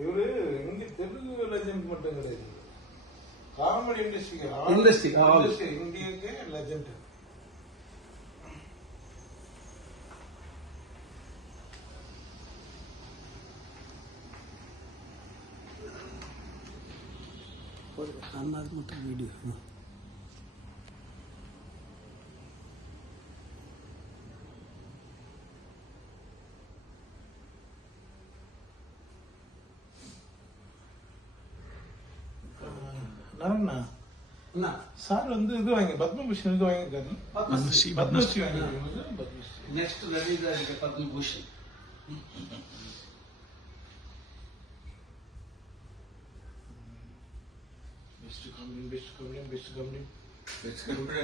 இவரு இங்க தெலுங்கு லெஜெண்ட் மட்டும் கிடையாது, காமெடி இண்டஸ்ட்ரி இந்தியாவுக்கு லெஜெண்ட். அது மட்டும் வீடியோ சார் வந்து இது வாங்கி பத்மபூஷன் இது வாங்கியிருக்காரு. பத்மஸ்ரீ வாங்கியிருக்காரு. நெக்ஸ்ட் ரவி காருக்கு பத்மபூஷன். Best company